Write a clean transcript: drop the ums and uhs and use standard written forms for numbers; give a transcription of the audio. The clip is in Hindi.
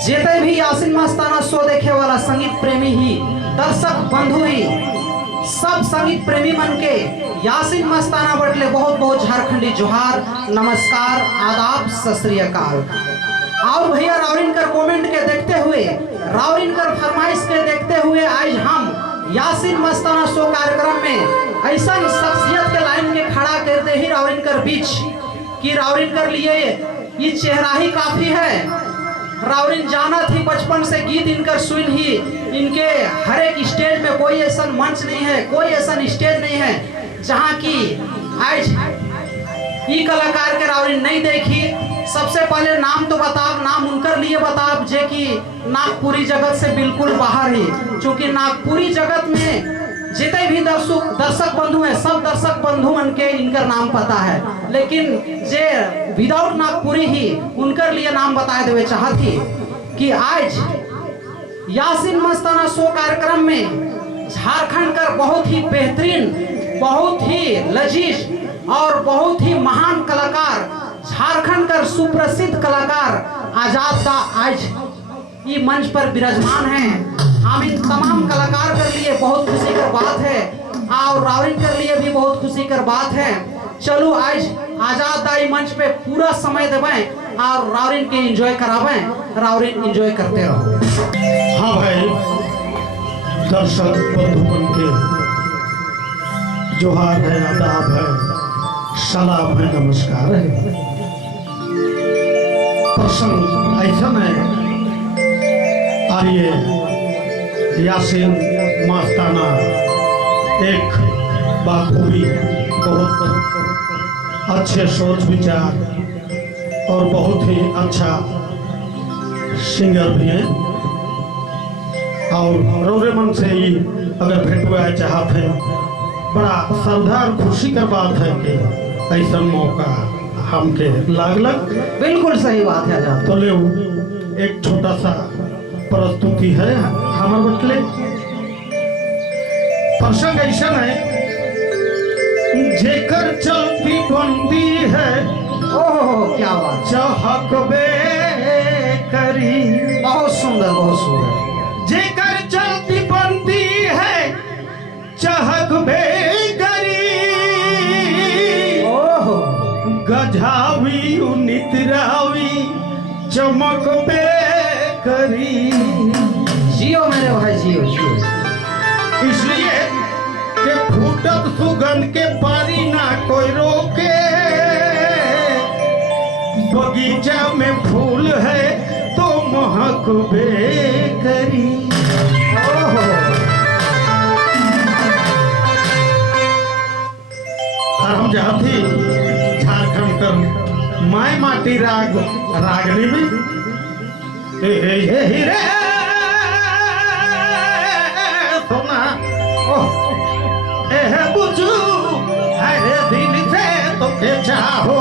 जेते भी यासीन मस्ताना शो देखे वाला संगीत प्रेमी ही दर्शक बंधु ही सब संगीत प्रेमी मन के यासीन मस्ताना बटले बहुत बहुत झारखंडी जोहार, नमस्कार, आदाब, सत श्री अकाल। और भैया रावरिन कर कमेंट के देखते हुए, रावरिन कर फरमाइश के देखते हुए आज हम यासीन मस्ताना शो कार्यक्रम में ऐसा शख्सियत के लाइन के खड़ा करते ही रावरिन कर बीच कि रावरिन कर लिए ये चेहरा ही काफी है। रावरिन जाना थी बचपन से गीत इनकर सुन ही, इनके हर एक स्टेज में कोई ऐसा मंच नहीं है, कोई ऐसा स्टेज नहीं है जहाँ की आज ये कलाकार के रावरिन नहीं देखी। सबसे पहले नाम तो बताओ, नाम उनकर लिए बताओ जे कि नागपुरी जगत से बिल्कुल बाहर ही, क्योंकि नागपुरी जगत में जितने भी दर्शक बंधु हैं सब दर्शक बंधु मन के इनका नाम पता है, लेकिन जे विदाउट नागपुरी ही उनकर लिए नाम बताए देवे चाहती कि आज यासीन मस्ताना शो कार्यक्रम में झारखंड का बहुत ही बेहतरीन, बहुत ही लजीज और बहुत ही महान कलाकार, झारखंड का सुप्रसिद्ध कलाकार आजाद दा आज ये मंच पर विराजमान हैं। हम इन तमाम कलाकार के लिए बहुत खुशी कर बात है और रावरिन के लिए भी बहुत खुशी कर बात है। चलो आज आजाद दाई मंच पे पूरा समय देवें और रावरिन के एंजॉय करावें, रावरिन एंजॉय करते रहो। हाँ भाई, दर्शक बंधुगण के जोहार है, आदाब है, सलाम है, नमस्कार है। प्रसंग ऐसा है, आइए यासीन मस्ताना एक बाखूबी, बहुत अच्छे सोच विचार और बहुत ही अच्छा सिंगर भी हैं और रोरे मन से ही अगर भेंट हुआ चाहते हैं, बड़ा श्रद्धा और खुशी का बात है कि ऐसा मौका हमके लागलक। बिल्कुल सही बात है आजाद। तो ले एक छोटा सा प्रस्तुति है हमारे बटले। प्रसंग ऐसा है, जेकर चलती बंदी है, ओह क्या बात, चहकबे करी। बहुत सुंदर, बहुत सुंदर। जेकर चलती बंदी है, चहकबे करी। ओह गझावी नितरावी चमकबे करी। जियो मेरे भाई, जियो जियो। इसलिए कि फूटत सुगंध के पारी ना कोई रोके, बगीचा में फूल है तो महकबे करी। और हम जाती झारखंड कर माय माटी रागनी में हीरे सोना बुझू है दिल से तो के चाहो।